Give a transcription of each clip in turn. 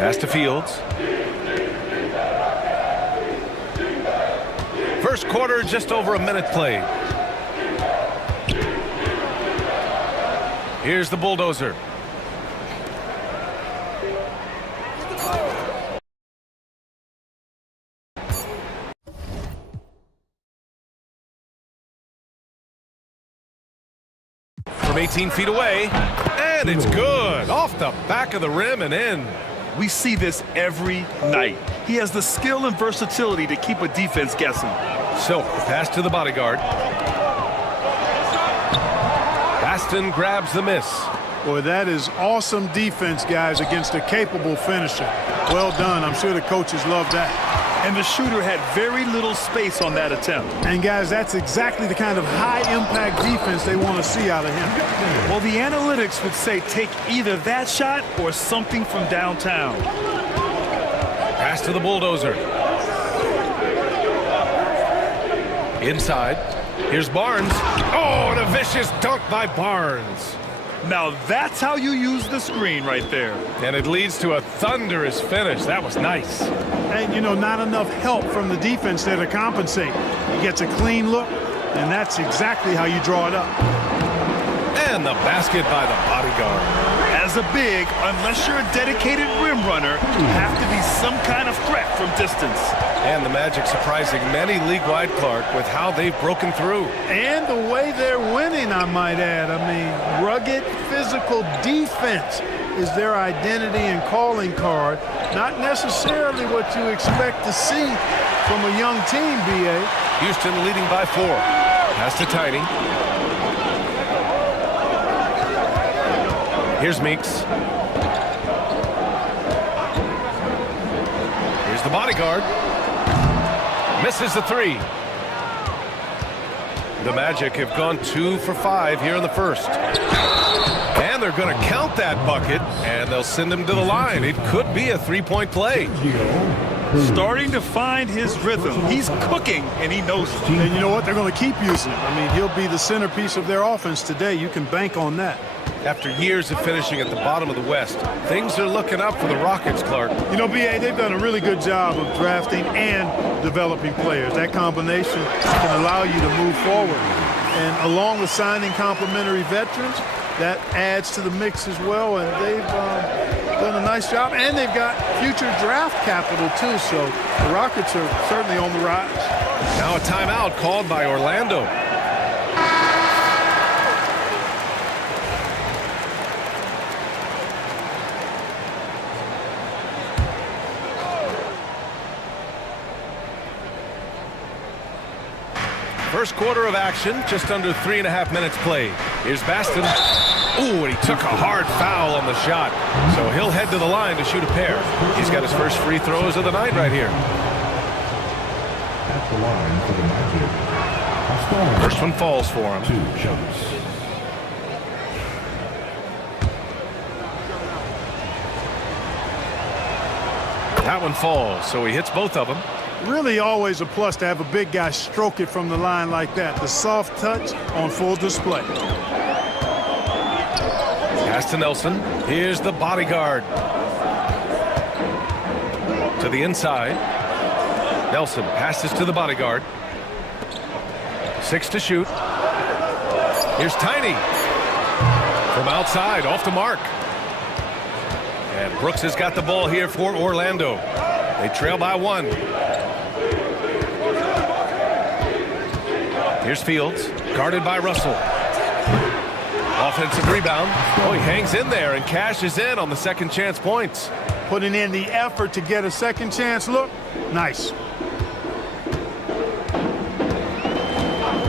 Pass to Fields. First quarter, just over a minute played. Here's the bulldozer. From 18 feet away, and it's good. Off the back of the rim and in. We see this every night. He has the skill and versatility to keep a defense guessing. So, pass to the bodyguard. Baston grabs the miss. Boy, that is awesome defense, guys, against a capable finisher. Well done. I'm sure the coaches love that. And the shooter had very little space on that attempt. And, guys, that's exactly the kind of high-impact defense they want to see out of him. Well, the analytics would say take either that shot or something from downtown. Pass to the bulldozer. Inside. Here's Barnes. Oh, and a vicious dunk by Barnes. Now that's how you use the screen right there. And it leads to a thunderous finish. That was nice. And, you know, not enough help from the defense there to compensate. He gets a clean look, and that's exactly how you draw it up. And the basket by the bodyguard. As a big, unless you're a dedicated rim runner, you have to be some kind of threat from distance. And the Magic surprising many league-wide, Clark, with how they've broken through. And the way they're winning, I might add. I mean, rugged physical defense is their identity and calling card. Not necessarily what you expect to see from a young team, B.A. Houston leading by 4. Pass to Tiny. Here's Meeks. Here's the bodyguard. Misses the 3. The Magic have gone 2 for 5 here in the first. And they're going to count that bucket, and they'll send him to the line. It could be a three-point play. Starting to find his rhythm. He's cooking, and he knows it. And you know what? They're going to keep using him. I mean, he'll be the centerpiece of their offense today. You can bank on that. After years of finishing at the bottom of the West, things are looking up for the Rockets, Clark. You know, B.A., they've done a really good job of drafting and developing players. That combination can allow you to move forward. And along with signing complementary veterans, that adds to the mix as well. And they've done a nice job. And they've got future draft capital, too. So the Rockets are certainly on the rise. Now a timeout called by Orlando. First quarter of action, just under 3.5 minutes played. Here's Baston. Ooh, and he took a hard foul on the shot. So he'll head to the line to shoot a pair. He's got his first free throws of the night right here. At the line for the Magic. First one falls for him. 2 shots. That one falls, so he hits both of them. Really always a plus to have a big guy stroke it from the line like that. The soft touch on full display. Pass to Nelson. Here's the bodyguard. To the inside. Nelson passes to the bodyguard. 6 to shoot. Here's Tiny. From outside, off the mark. And Brooks has got the ball here for Orlando. They trail by 1. Here's Fields, guarded by Russell. Offensive rebound. Oh, he hangs in there and cashes in on the second chance points. Putting in the effort to get a second chance look. Nice.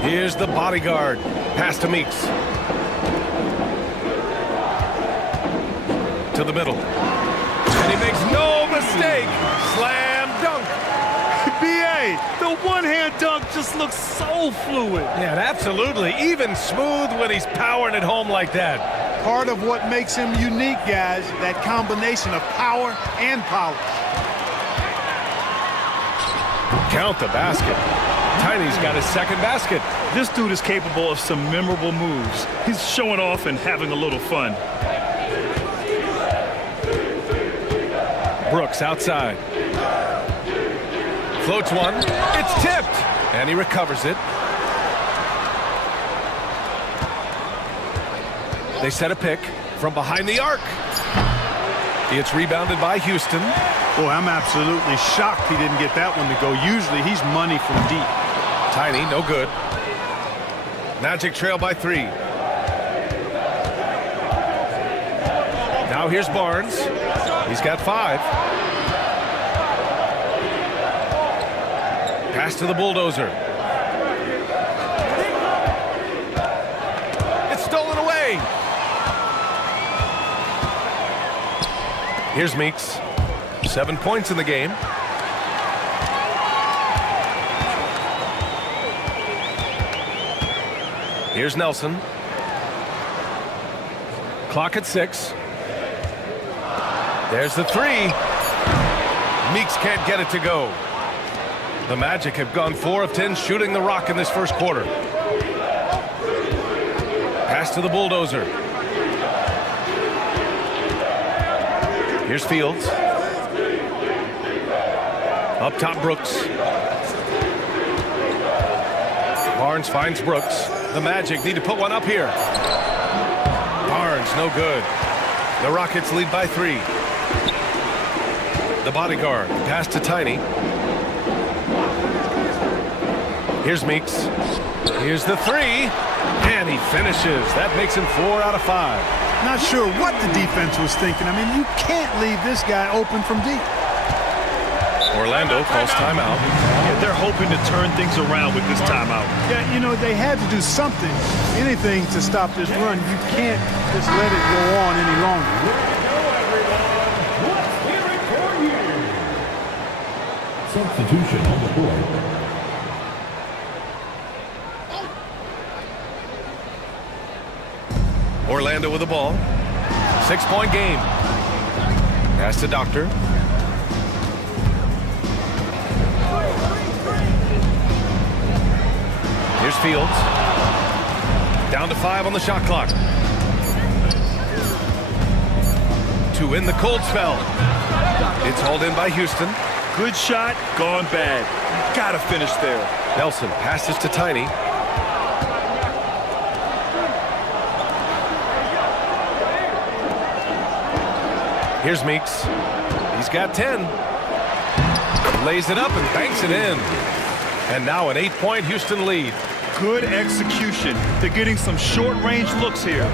Here's the bodyguard. Pass to Meeks. To the middle. And he makes no mistake. Slam dunk. B.A., the one-hand dunk just looks so fluid. Yeah, absolutely. Even smooth when he's powering it home like that. Part of what makes him unique, guys, that combination of power and polish. Count the basket. Tiny's got his second basket. This dude is capable of some memorable moves. He's showing off and having a little fun. Brooks outside. Floats one. It's tipped. And he recovers it. They set a pick from behind the arc. It's rebounded by Houston. Boy, I'm absolutely shocked he didn't get that one to go. Usually he's money from deep. Tiny, no good. Magic trail by 3. Now here's Barnes. He's got 5. Pass to the bulldozer. It's stolen away. Here's Meeks. 7 points in the game. Here's Nelson. Clock at 6. There's the 3. Meeks can't get it to go. The Magic have gone 4 of 10 shooting the rock in this first quarter. Pass to the bulldozer. Here's Fields. Up top, Brooks. Barnes finds Brooks. The Magic need to put one up here. Barnes, no good. The Rockets lead by 3. The bodyguard, pass to Tiny. Here's Meeks. Here's the 3. And he finishes. That makes him 4 out of 5. Not sure what the defense was thinking. I mean, you can't leave this guy open from deep. Orlando calls timeout. Yeah, they're hoping to turn things around with this timeout. Yeah, you know, they had to do something, anything to stop this run. You can't just let it go on any longer. Substitution on the board. Orlando with the ball. 6-point game. Pass to Doctor. Here's Fields. Down to 5 on the shot clock. To end the cold spell. It's hauled in by Houston. Good shot, gone bad. You gotta finish there. Nelson passes to Tiny. Here's Meeks. He's got 10. Lays it up and banks it in. And now an 8-point Houston lead. Good execution. They're getting some short-range looks here.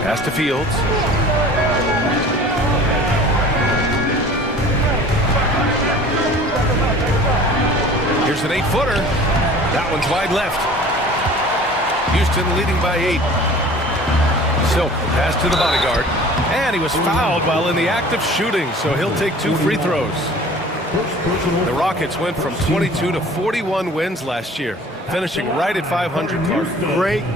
Pass to Fields. Here's an 8-footer. That one's wide left. Houston leading by 8. Silk pass to the bodyguard. And he was fouled while in the act of shooting, so he'll take 2 free throws. The Rockets went from 22 to 41 wins last year, finishing right at 500, Clark.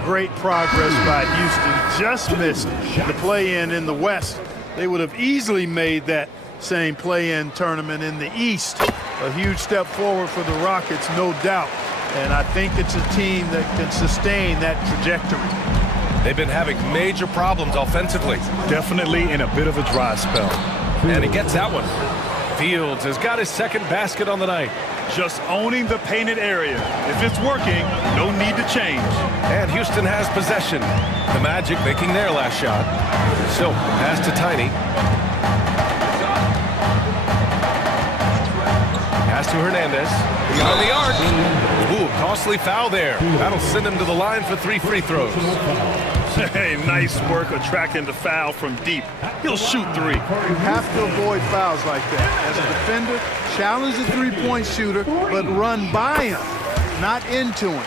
Great progress by Houston. Just missed the play-in in the West. They would have easily made that same play-in tournament in the East. A huge step forward for the Rockets, no doubt. And I think it's a team that can sustain that trajectory. They've been having major problems offensively. Definitely in a bit of a dry spell. And he gets that one. Fields has got his second basket on the night. Just owning the painted area. If it's working, no need to change. And Houston has possession. The Magic making their last shot. Silk pass to Tiny. Pass to Hernandez. On the arc. Ooh, costly foul there. That'll send him to the line for 3 free throws. Hey, nice work attracting the foul from deep. He'll shoot 3. You have to avoid fouls like that. As a defender, challenge the three-point shooter, but run by him, not into him.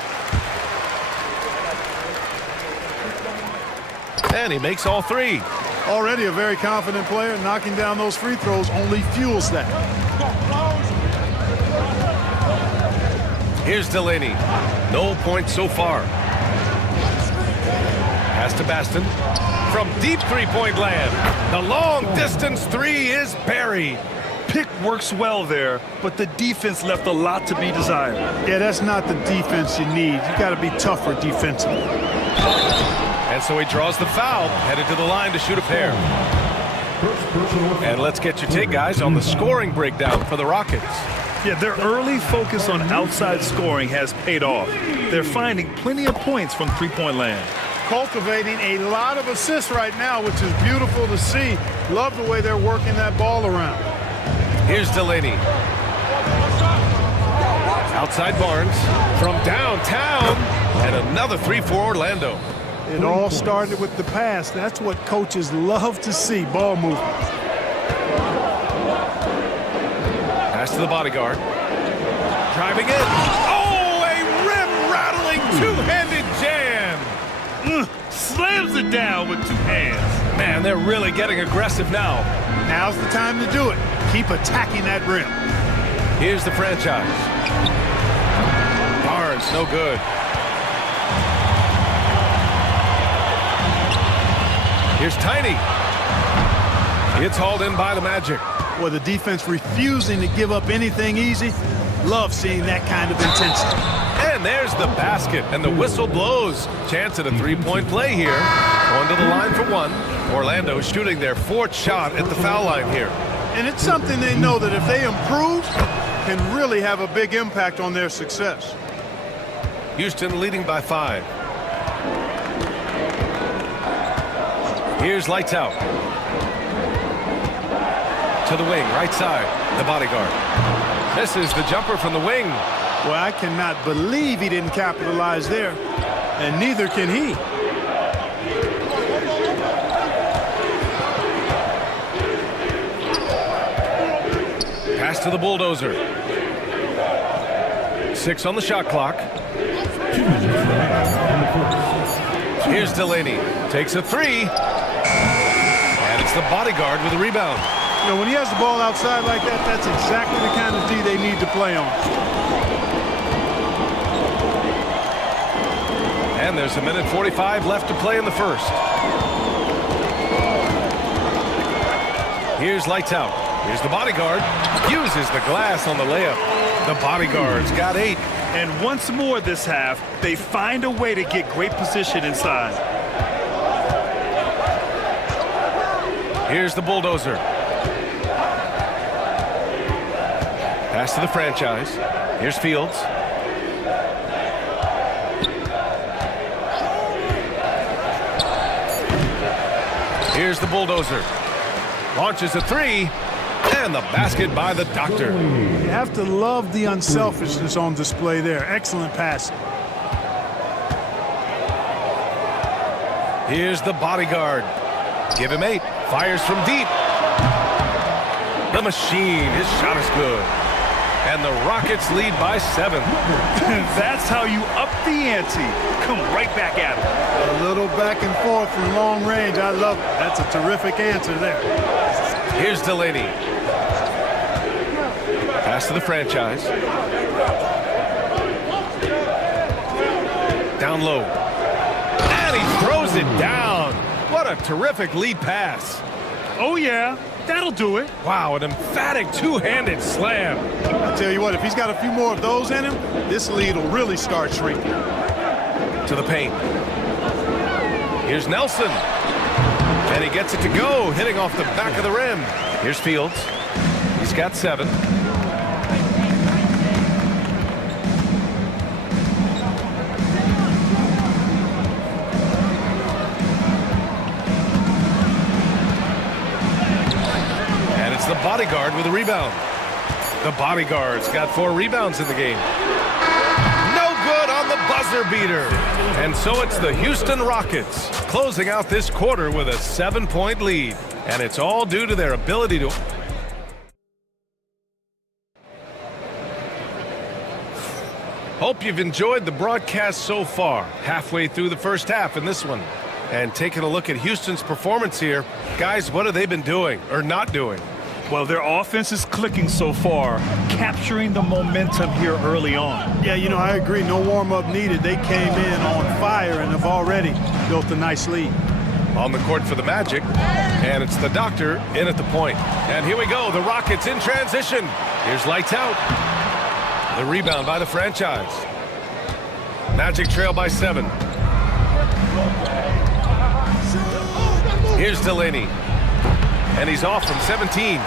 And he makes all 3. Already a very confident player. Knocking down those free throws only fuels that. Here's Delaney. No points so far. Pass to Baston. From deep three-point land. The long-distance 3 is buried. Pick works well there, but the defense left a lot to be desired. Yeah, that's not the defense you need. You got to be tougher defensively. And so he draws the foul, headed to the line to shoot a pair. First personal foul. And let's get your take, guys, on the scoring breakdown for the Rockets. Yeah, their early focus on outside scoring has paid off. They're finding plenty of points from three-point land. Cultivating a lot of assists right now, which is beautiful to see. Love the way they're working that ball around. Here's Delaney. Outside Barnes from downtown, and another three for Orlando. It all started with the pass. That's what coaches love to see, ball movement. Pass to the bodyguard. Driving in. Oh, a rim-rattling two-handed jam. Slams it down with two hands. Man, they're really getting aggressive now. Now's the time to do it. Keep attacking that rim. Here's the franchise. Barnes, no good. Here's Tiny. It's hauled in by the Magic. Well, the defense refusing to give up anything easy. Love seeing that kind of intensity. And there's the basket, and the whistle blows. Chance at a three-point play here. Going to the line for one. Orlando shooting their fourth shot at the foul line here. And it's something they know that if they improve, can really have a big impact on their success. Houston leading by 5. Here's lights out. To the wing, right side, the bodyguard. Misses the jumper from the wing. Well, I cannot believe he didn't capitalize there, and neither can he. Pass to the bulldozer. 6 on the shot clock. 2 minutes remaining in the first. Here's Delaney. Takes a three. And it's the bodyguard with a rebound. You know, when he has the ball outside like that, that's exactly the kind of D they need to play on. And there's a minute 45 left to play in the first. Here's lights out. Here's the bodyguard. Uses the glass on the layup. The bodyguard's got 8. And once more this half, they find a way to get great position inside. Here's the bulldozer. Pass to the franchise. Here's Fields. Here's the bulldozer. Launches a three. And the basket by the doctor. You have to love the unselfishness on display there. Excellent pass. Here's the bodyguard. Give him 8. Fires from deep. The machine. His shot is good. And the Rockets lead by 7. That's how you up the ante. Come right back at him. A little back and forth from long range. I love it. That's a terrific answer there. Here's Delaney. Pass to the franchise. Down low. And he throws it down. What a terrific lead pass. Oh, yeah. That'll do it. Wow, an emphatic two-handed slam. I tell you what, if he's got a few more of those in him, this lead will really start shrinking. To the paint. Here's Nelson. And he gets it to go, hitting off the back of the rim. Here's Fields. He's got 7. And it's the bodyguard with a rebound. The bodyguard's got 4 rebounds in the game. No good on the buzzer beater. And so it's the Houston Rockets closing out this quarter with a 7-point lead. And it's all due to their ability to... Hope you've enjoyed the broadcast so far. Halfway through the first half in this one. And taking a look at Houston's performance here. Guys, what have they been doing or not doing? Well, their offense is clicking so far, capturing the momentum here early on. Yeah, you know, I agree. No warm-up needed. They came in on fire and have already built a nice lead. On the court for the Magic, and it's the doctor in at the point. And here we go, the Rockets in transition. Here's lights out. The rebound by the franchise. Magic trail by 7. Here's Delaney. And he's off from 17.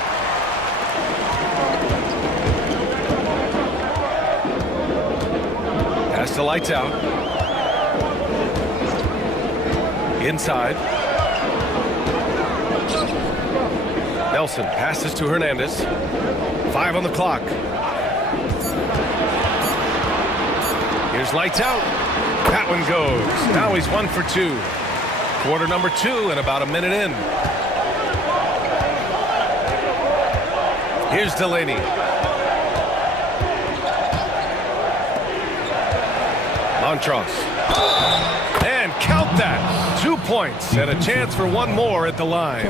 Pass to lights out. Inside. Nelson passes to Hernandez. 5 on the clock. Here's lights out. That one goes. Now he's 1 for 2. Quarter number 2 and about a minute in. Here's Delaney. Montross. And count that. 2 points and a chance for one more at the line.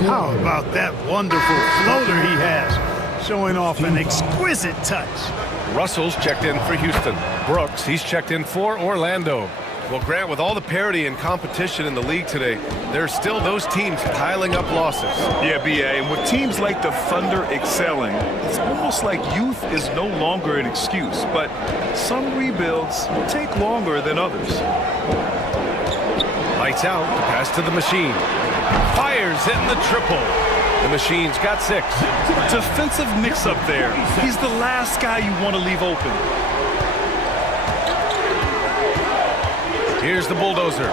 How about that wonderful floater he has, showing off an exquisite touch. Russell's checked in for Houston. Brooks, he's checked in for Orlando. Well, Grant, with all the parity and competition in the league today, there's still those teams piling up losses. Yeah, B.A., and with teams like the Thunder excelling, it's almost like youth is no longer an excuse, but some rebuilds take longer than others. Lights out, the pass to the machine. Fires in the triple. The machine's got 6. Defensive mix-up there. He's the last guy you want to leave open. Here's the bulldozer.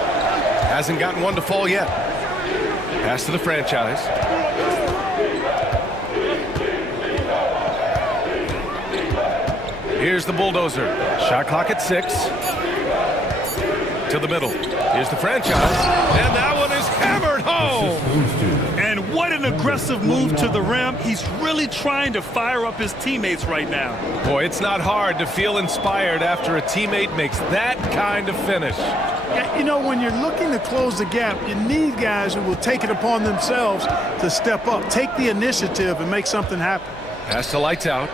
Hasn't gotten one to fall yet. Pass to the franchise. Here's the bulldozer. Shot clock at 6. To the middle. Here's the franchise. And that one is hammered home. And what an aggressive move to the rim. He's really trying to fire up his teammates right now. Boy, it's not hard to feel inspired after a teammate makes that kind of finish. Yeah, you know, when you're looking to close the gap, you need guys who will take it upon themselves to step up, take the initiative, and make something happen. Pass to lights out.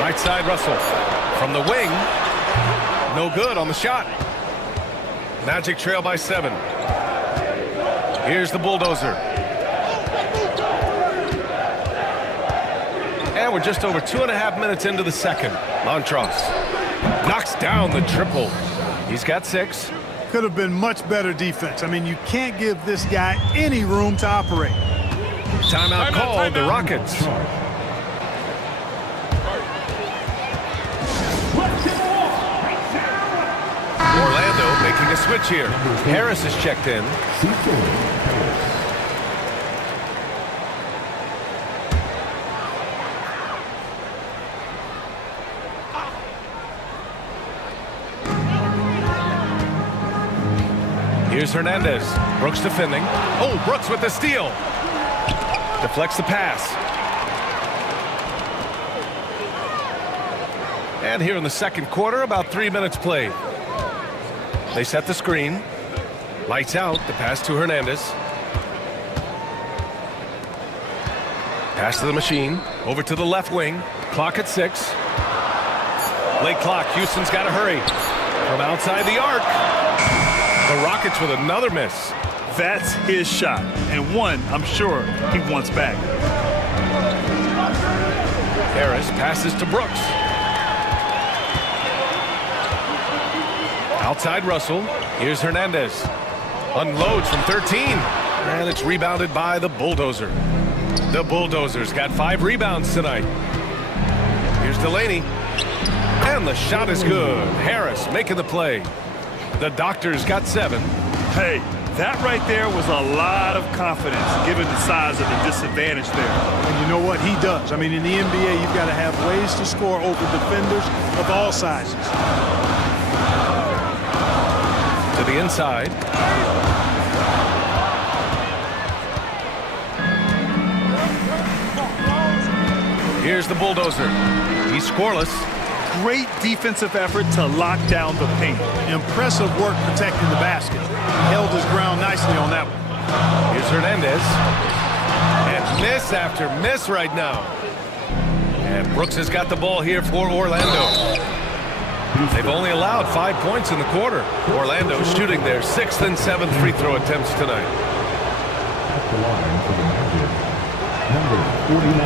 Right side, Russell. From the wing. No good on the shot. Magic trail by 7. Here's the bulldozer. And we're just over 2.5 minutes into the second. Montross knocks down the triple. He's got 6. Could have been much better defense. I mean, you can't give this guy any room to operate. Timeout called, the Rockets. Orlando making a switch here. Harris is checked in. Here's Hernandez. Brooks defending. Oh, Brooks with the steal. Deflects the pass. And here in the second quarter, about 3 minutes played. They set the screen. Lights out. The pass to Hernandez. Pass to the machine. Over to the left wing. Clock at 6. Late clock. Houston's got to hurry. From outside the arc. The Rockets with another miss. That's his shot, and one I'm sure he wants back. Harris passes to Brooks. Outside Russell. Here's Hernandez. Unloads from 13. And it's rebounded by the bulldozer. The bulldozer's got 5 rebounds tonight. Here's Delaney. And the shot is good. Harris making the play. The Doctor's got 7. Hey, that right there was a lot of confidence given the size of the disadvantage there. And you know what he does? I mean, in the NBA, you've got to have ways to score over defenders of all sizes. To the inside. Here's the bulldozer. He's scoreless. Great defensive effort to lock down the paint. Impressive work protecting the basket. He held his ground nicely on that one. Here's Hernandez. And miss after miss right now. And Brooks has got the ball here for Orlando. They've only allowed 5 points in the quarter. Orlando shooting their 6th and 7th free throw attempts tonight. At the line for the Magic, number 49.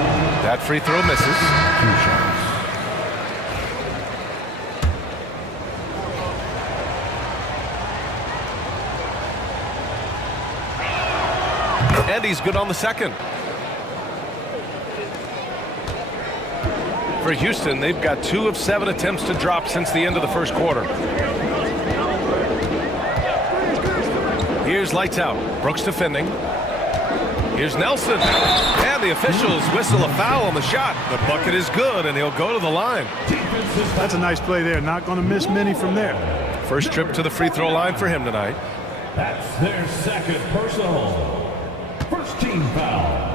That free throw misses. 2 shots. And he's good on the second. For Houston, they've got 2 of 7 attempts to drop since the end of the first quarter. Here's lights out. Brooks defending. Here's Nelson. And the officials whistle a foul on the shot. The bucket is good, and he'll go to the line. That's a nice play there. Not going to miss many from there. First trip to the free throw line for him tonight. That's their second personal. First team foul.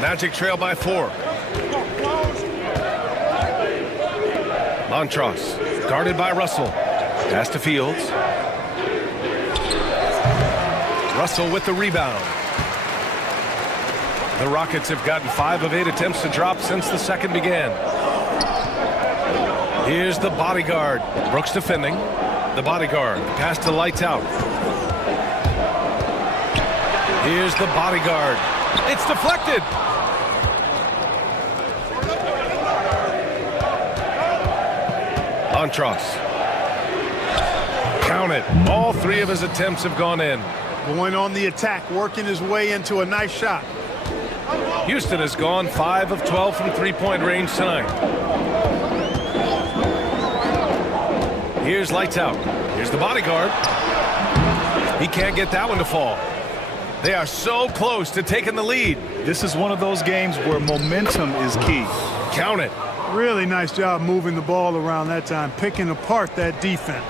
Magic trail by 4. Montross guarded by Russell. Pass to Fields. Russell with the rebound. The Rockets have gotten 5 of 8 attempts to drop since the second began. Here's the bodyguard. Brooks defending. The bodyguard. Pass to lights out. Here's the bodyguard. It's deflected. Montross. Count it. All 3 of his attempts have gone in. Going on the attack, working his way into a nice shot. Houston has gone 5 of 12 from three-point range tonight. Here's lights out. Here's the bodyguard. He can't get that one to fall. They are so close to taking the lead. This is one of those games where momentum is key. Count it. Really nice job moving the ball around that time, picking apart that defense.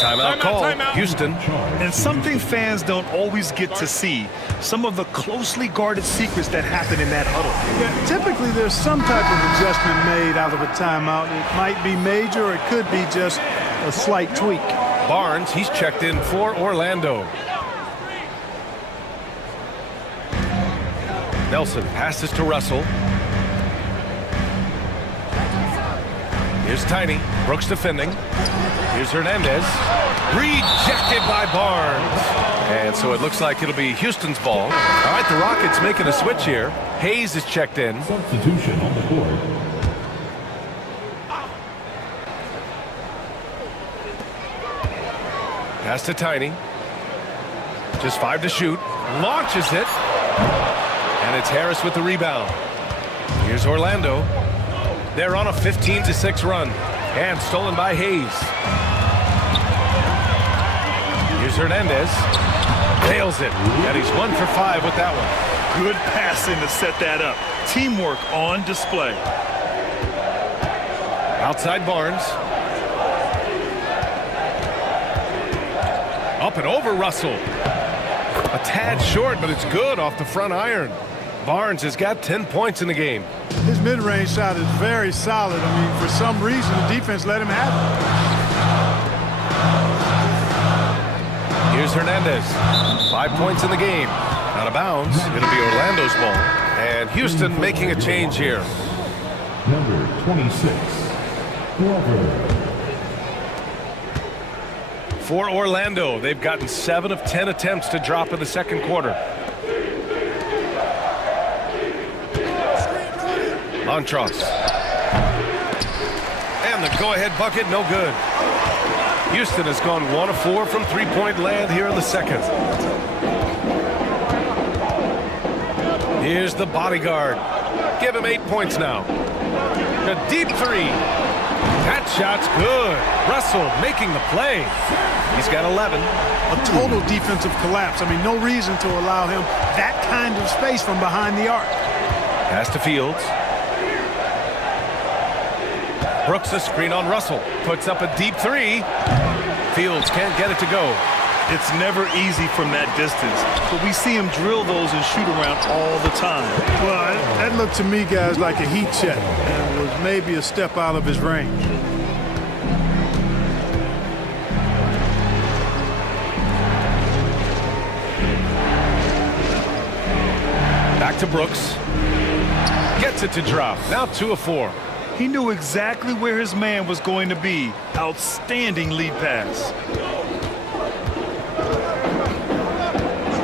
Timeout call. Houston. And something fans don't always get to see, some of the closely guarded secrets that happen in that huddle. Yeah, typically there's some type of adjustment made out of a timeout. It might be major or it could be just a slight tweak. Barnes, he's checked in for Orlando. Nelson passes to Russell. Here's Tiny. Brooks defending. Here's Hernandez. Rejected by Barnes. And so it looks like it'll be Houston's ball. All right, the Rockets making a switch here. Hayes is checked in. Substitution on the court. Pass to Tiny. Just 5 to shoot. Launches it. And it's Harris with the rebound. Here's Orlando. They're on a 15-6 run. And stolen by Hayes. Here's Hernandez. Nails it. And he's 1 for 5 with that one. Good passing to set that up. Teamwork on display. Outside Barnes. Up and over Russell. A tad short, but it's good off the front iron. Barnes has got 10 points in the game. His mid-range shot is very solid. I mean, for some reason, the defense let him have it. Here's Hernandez. 5 points in the game. Out of bounds. It'll be Orlando's ball. And Houston making a change here. Number 26, Glover. For Orlando, they've gotten 7 of 10 attempts to drop in the second quarter. Montross. And the go-ahead bucket, no good. Houston has gone 1 of 4 from three-point land here in the second. Here's the bodyguard. Give him 8 points now. A deep 3. That shot's good. Russell making the play. He's got 11. A total defensive collapse. I mean, no reason to allow him that kind of space from behind the arc. Pass to Fields. Brooks a screen on Russell. Puts up a deep 3. Fields can't get it to go. It's never easy from that distance, but we see him drill those and shoot around all the time. Well, that looked to me, guys, like a heat check and was maybe a step out of his range. Back to Brooks. Gets it to drop. Now 2 of 4. He knew exactly where his man was going to be. Outstanding lead pass.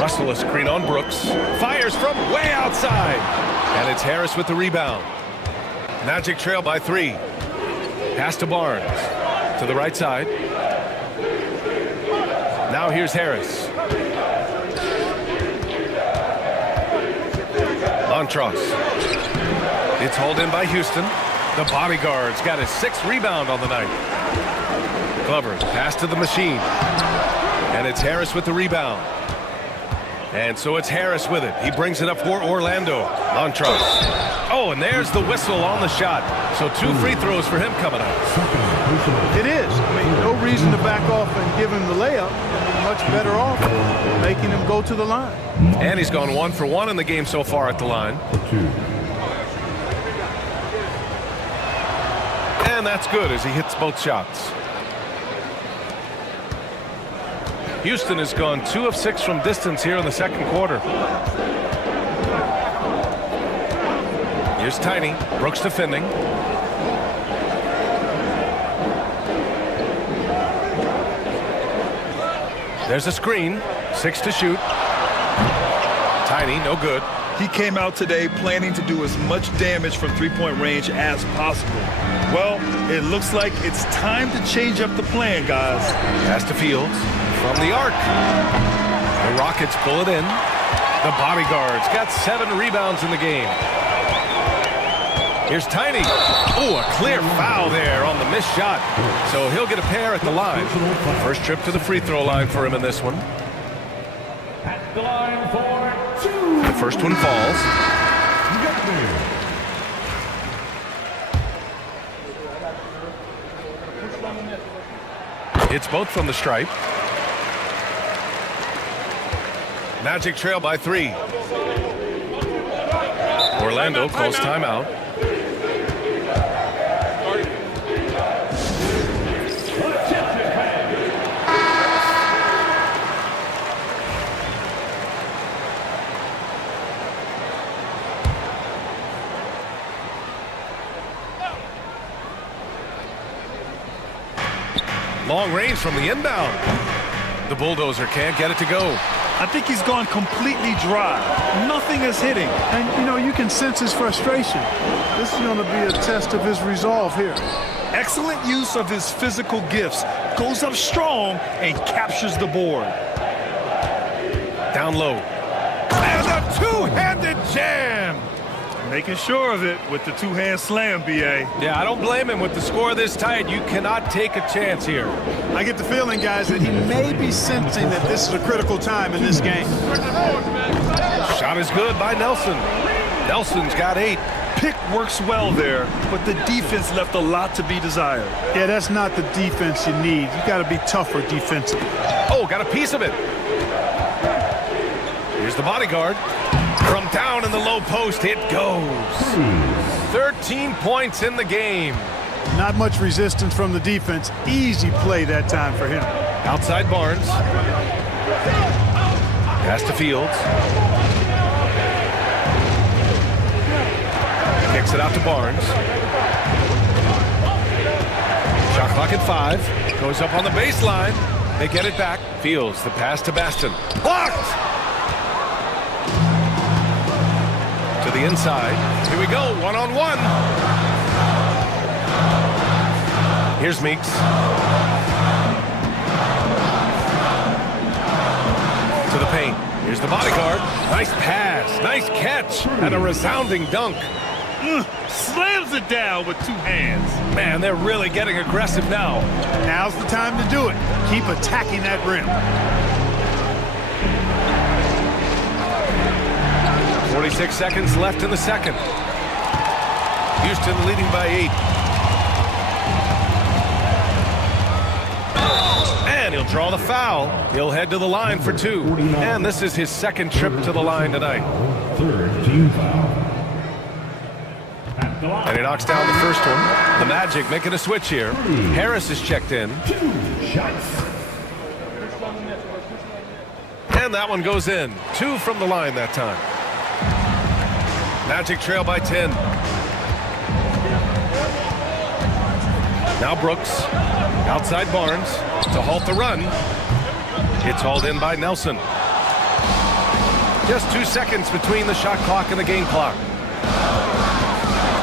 Russell a screen on Brooks. Fires from way outside. And it's Harris with the rebound. Magic trail by 3. Pass to Barnes. To the right side. Now here's Harris. Montross. It's hauled in by Houston. The bodyguard's got his 6th rebound on the night. Glover, pass to the machine. And it's Harris with the rebound. And so it's Harris with it. He brings it up for Orlando. Montross. Oh, and there's the whistle on the shot. So 2 free throws for him coming up. It is. I mean, no reason to back off and give him the layup. Much better off making him go to the line. And he's gone 1 for 1 in the game so far at the line. And that's good as he hits both shots. Houston has gone 2 of 6 from distance here in the second quarter. Here's Tiny. Brooks defending. There's a screen. 6 to shoot. Tiny, no good. He came out today planning to do as much damage from three-point range as possible. Well, it looks like it's time to change up the plan, guys. Pass to Fields from the arc. The Rockets pull it in. The bodyguard's got 7 rebounds in the game. Here's Tiny. Oh, a clear foul there on the missed shot. So he'll get a pair at the line. First trip to the free throw line for him in this one. At the line for 2. The first one falls. It's both from the stripe. Magic trail by 3. Orlando calls timeout. Long range from the inbound. The bulldozer can't get it to go. I think he's gone completely dry. Nothing is hitting. And, you know, you can sense his frustration. This is going to be a test of his resolve here. Excellent use of his physical gifts. Goes up strong and captures the board. Down low. And a two-handed jam. Making sure of it with the two-hand slam, B.A. Yeah, I don't blame him with the score this tight. You cannot take a chance here. I get the feeling, guys, that he may be sensing that this is a critical time in this game. Shot is good by Nelson. Nelson's got 8. Pick works well there, but the defense left a lot to be desired. Yeah, that's not the defense you need. You got to be tougher defensively. Oh, got a piece of it. Here's the bodyguard. From down in the low post, it goes. 13 points in the game. Not much resistance from the defense. Easy play that time for him. Outside Barnes. Pass to Fields. Kicks it out to Barnes. Shot clock at 5. Goes up on the baseline. They get it back. Fields, the pass to Baston. Blocked! To the inside. Here we go, one-on-one. Here's Meeks. To the paint. Here's the bodyguard. Nice pass, nice catch, and a resounding dunk. Slams it down with 2 hands. Man, they're really getting aggressive now. Now's the time to do it. Keep attacking that rim. 46 seconds left in the second. Houston leading by 8. And he'll draw the foul. He'll head to the line for 2. And this is his second trip to the line tonight. 3rd team foul. At the line. And he knocks down the first one. The Magic making a switch here. Harris is checked in. 2 shots. And that one goes in. 2 from the line that time. Magic trail by 10. Now Brooks. Outside Barnes to halt the run. It's hauled in by Nelson. Just 2 seconds between the shot clock and the game clock.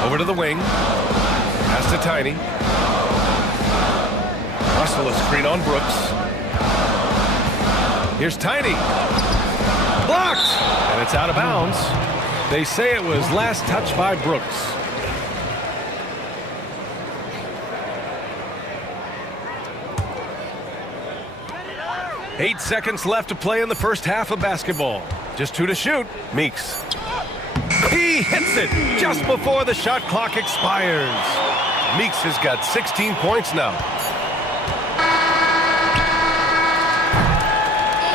Over to the wing. Pass to Tiny. Russell a screen on Brooks. Here's Tiny. Blocked! And it's out of bounds. They say it was last touched by Brooks. Eight seconds left to play in the first half of basketball. Just 2 to shoot. Meeks. He hits it just before the shot clock expires. Meeks has got 16 points now.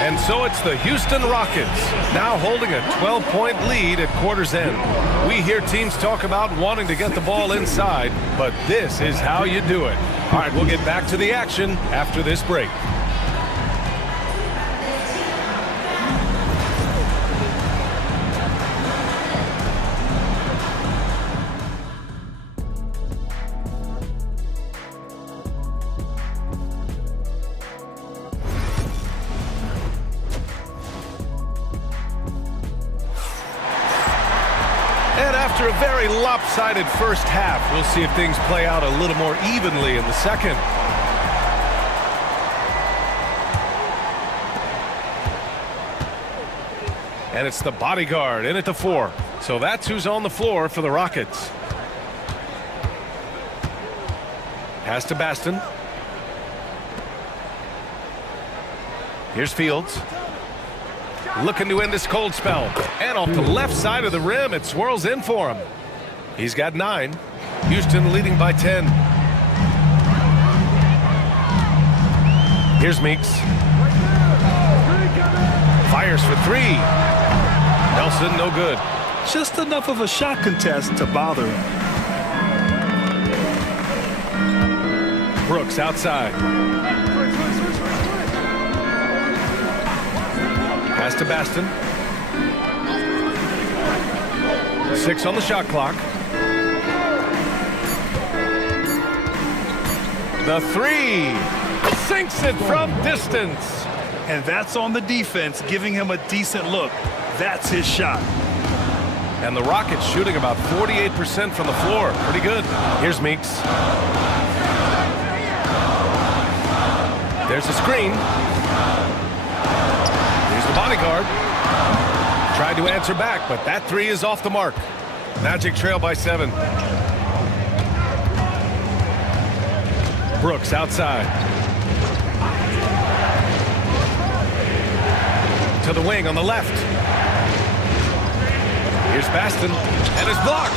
And so it's the Houston Rockets, now holding a 12-point lead at quarter's end. We hear teams talk about wanting to get the ball inside, but this is how you do it. All right, we'll get back to the action after this break. And after a very lopsided first half, we'll see if things play out a little more evenly in the second. And it's the bodyguard in at the 4. So that's who's on the floor for the Rockets. Pass to Baston. Here's Fields. Looking to end this cold spell. And off the left side of the rim, it swirls in for him. He's got 9. Houston leading by 10. Here's Meeks. Fires for 3. Nelson, no good. Just enough of a shot contest to bother him. Brooks outside. Pass to Baston. 6 on the shot clock. The 3. Sinks it from distance. And that's on the defense, giving him a decent look. That's his shot. And the Rockets shooting about 48% from the floor. Pretty good. Here's Meeks. There's a screen. Here's the bodyguard. Tried to answer back, but that 3 is off the mark. Magic trail by 7. Brooks outside. To the wing on the left. Here's Baston, and it's blocked.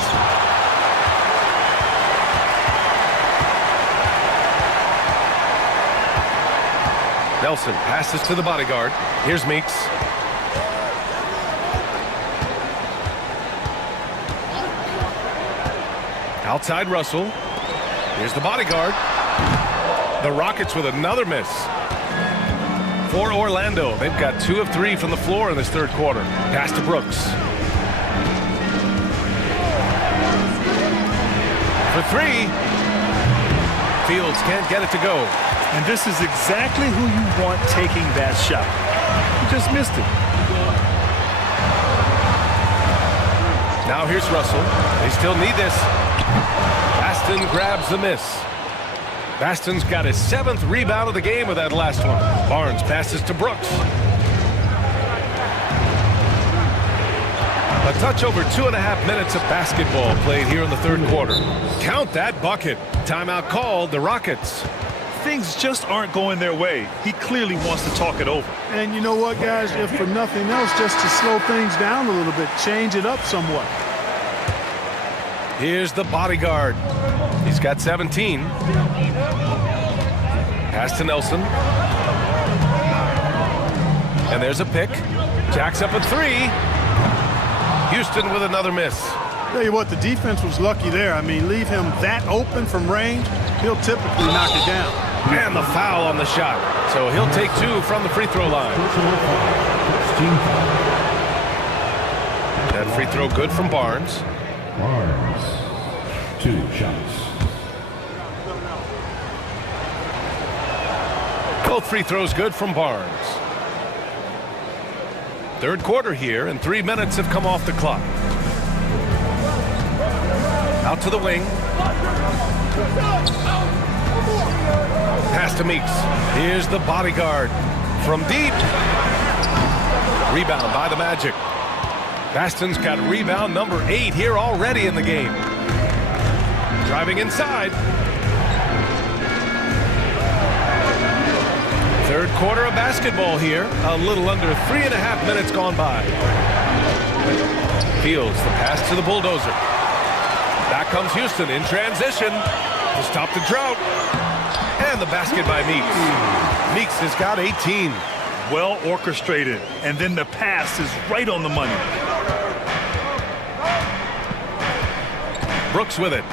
Nelson passes to the bodyguard. Here's Meeks. Outside Russell. Here's the bodyguard. The Rockets with another miss. For Orlando, they've got 2 of 3 from the floor in this third quarter. Pass to Brooks. For 3. Fields can't get it to go. And this is exactly who you want taking that shot. He just missed it. Now here's Russell. They still need this. Baston grabs the miss. Baston's got his 7th rebound of the game with that last one. Barnes passes to Brooks. A touch over 2.5 minutes of basketball played here in the third quarter. Count that bucket. Timeout called, the Rockets. Things just aren't going their way. He clearly wants to talk it over. And you know what, guys? If for nothing else, just to slow things down a little bit, change it up somewhat. Here's the bodyguard. He's got 17. Pass to Nelson. And there's a pick. Jacks up a 3. Houston with another miss. Tell you what, the defense was lucky there. I mean, leave him that open from range, he'll typically knock it down. And the foul on the shot. So he'll take 2 from the free throw line. That free throw good from Barnes. Barnes, 2 shots. Both free throws good from Barnes. Third quarter here, and 3 minutes have come off the clock. Out to the wing. Pass to Meeks. Here's the bodyguard from deep. Rebound by the Magic. Baston's got rebound number 8 here already in the game. Driving inside. Third quarter of basketball here. A little under 3.5 minutes gone by. Fields the pass to the bulldozer. Back comes Houston in transition to stop the drought. And the basket by Meeks. Meeks has got 18. Well orchestrated, and then the pass is right on the money. Brooks with it.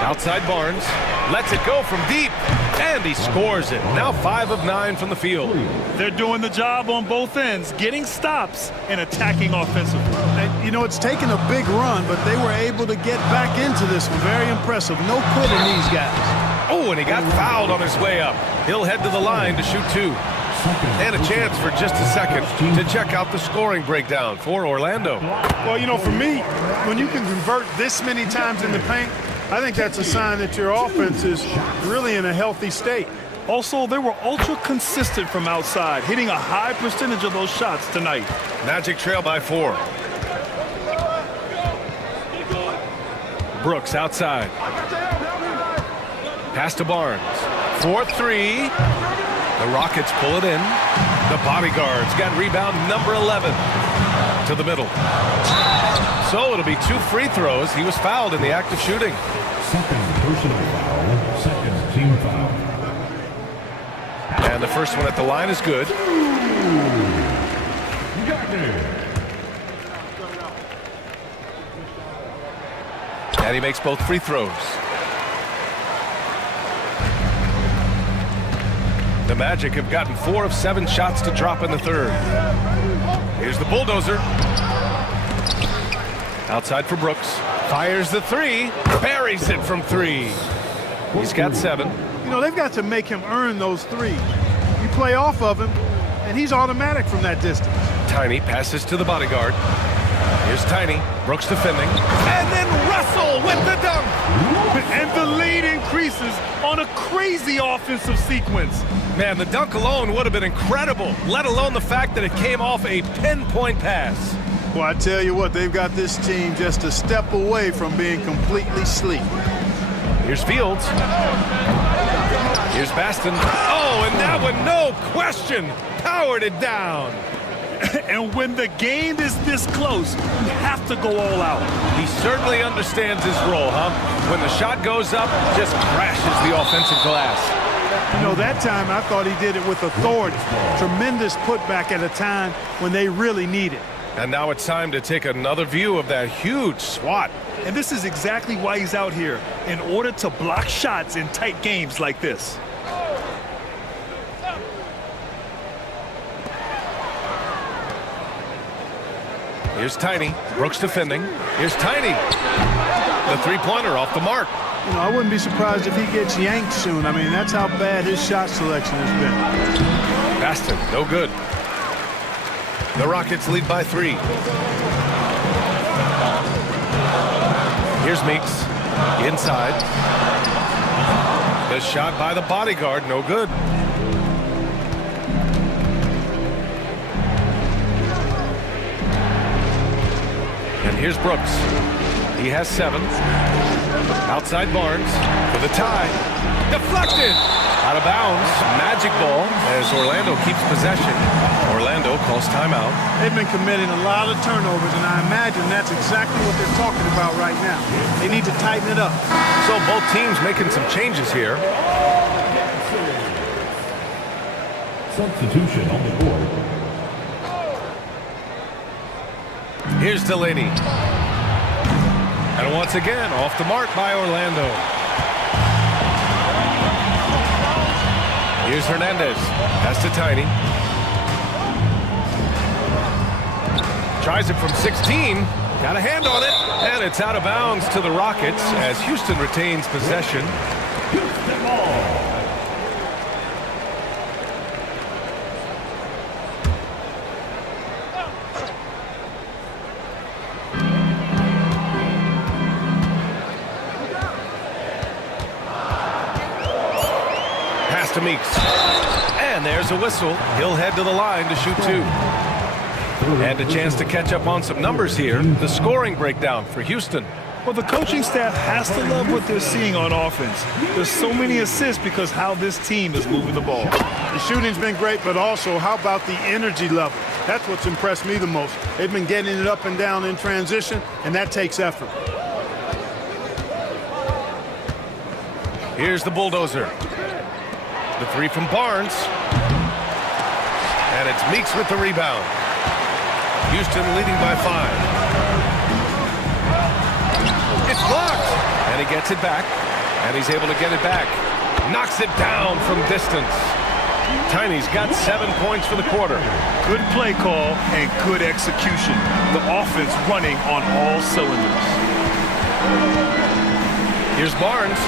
Outside Barnes. Lets it go from deep. And he scores it. Now 5 of 9 from the field. They're doing the job on both ends, getting stops and attacking offensively. And, you know, it's taken a big run, but they were able to get back into this one. Very impressive. No quitting these guys. Oh, and he got fouled on his way up. He'll head to the line to shoot 2. And a chance for just a second to check out the scoring breakdown for Orlando. Well, you know, for me, when you can convert this many times in the paint, I think that's a sign that your offense is really in a healthy state. Also, they were ultra consistent from outside, hitting a high percentage of those shots tonight. Magic trail by 4. Brooks outside. Pass to Barnes. 4-3. The Rockets pull it in. The bodyguards got rebound number 11 to the middle. So it'll be 2 free throws. He was fouled in the act of shooting. Second personal foul. Second team foul. And the first one at the line is good. And he makes both free throws. The Magic have gotten 4 of 7 shots to drop in the third. Here's the bulldozer. Outside for Brooks. Fires the 3. Buries it from 3. He's got 7. You know, they've got to make him earn those threes. You play off of him, and he's automatic from that distance. Tiny passes to the bodyguard. Here's Tiny. Brooks defending. And then Russell with the dunk. And the lead increases on a crazy offensive sequence. Man, the dunk alone would have been incredible, let alone the fact that it came off a pinpoint pass. Well, I tell you what, they've got this team just a step away from being completely sleep. Here's Fields. Here's Baston. Oh, and that one, no question, powered it down. And when the game is this close, you have to go all out. He certainly understands his role, huh? When the shot goes up, just crashes the offensive glass. You know, that time I thought he did it with authority. Tremendous putback at a time when they really need it. And now it's time to take another view of that huge swat. And this is exactly why he's out here, in order to block shots in tight games like this. Here's Tiny. Brooks defending. Here's Tiny. The three-pointer off the mark. You know, I wouldn't be surprised if he gets yanked soon. I mean, that's how bad his shot selection has been. Baston, no good. The Rockets lead by 3. Here's Meeks. Inside. The shot by the bodyguard, no good. And here's Brooks. He has 7. Outside Barnes for the tie. Deflected. Out of bounds. Magic ball as Orlando keeps possession. Orlando calls timeout. They've been committing a lot of turnovers, and I imagine that's exactly what they're talking about right now. They need to tighten it up. So both teams making some changes here. Substitution on the board. Here's Delaney. And once again, off the mark by Orlando. Here's Hernandez. Pass to Tiny. Tries it from 16. Got a hand on it. And it's out of bounds to the Rockets as Houston retains possession. Houston ball. to Meeks. And there's a whistle. He'll head to the line to shoot 2. And a chance to catch up on some numbers here. The scoring breakdown for Houston. Well, the coaching staff has to love what they're seeing on offense. There's so many assists because how this team is moving the ball. The shooting's been great, but also how about the energy level? That's what's impressed me the most. They've been getting it up and down in transition, and that takes effort. Here's the bulldozer. The 3 from Barnes. And it's Meeks with the rebound. Houston leading by 5. It's blocked. And he gets it back. And he's able to get it back. Knocks it down from distance. Tiny's got 7 points for the quarter. Good play call and good execution. The offense running on all cylinders. Here's Barnes.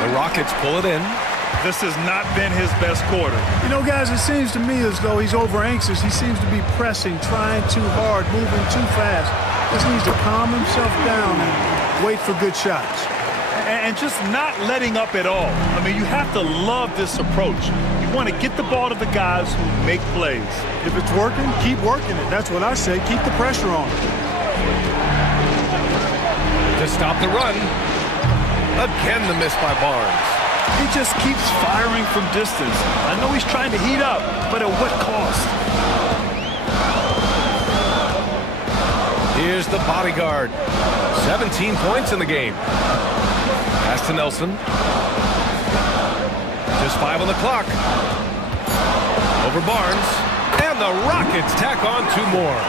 The Rockets pull it in. This has not been his best quarter. You know, guys, it seems to me as though he's over anxious. He seems to be pressing, trying too hard, moving too fast. Just needs to calm himself down and wait for good shots. And just not letting up at all. I mean, you have to love this approach. You want to get the ball to the guys who make plays. If it's working, keep working it. That's what I say. Keep the pressure on. To stop the run. Again, the miss by Barnes. He just keeps firing from distance. I know he's trying to heat up, but at what cost? Here's the bodyguard. 17 points in the game. Pass to Nelson. Just 5 on the clock. Over Barnes. And the Rockets tack on 2 more.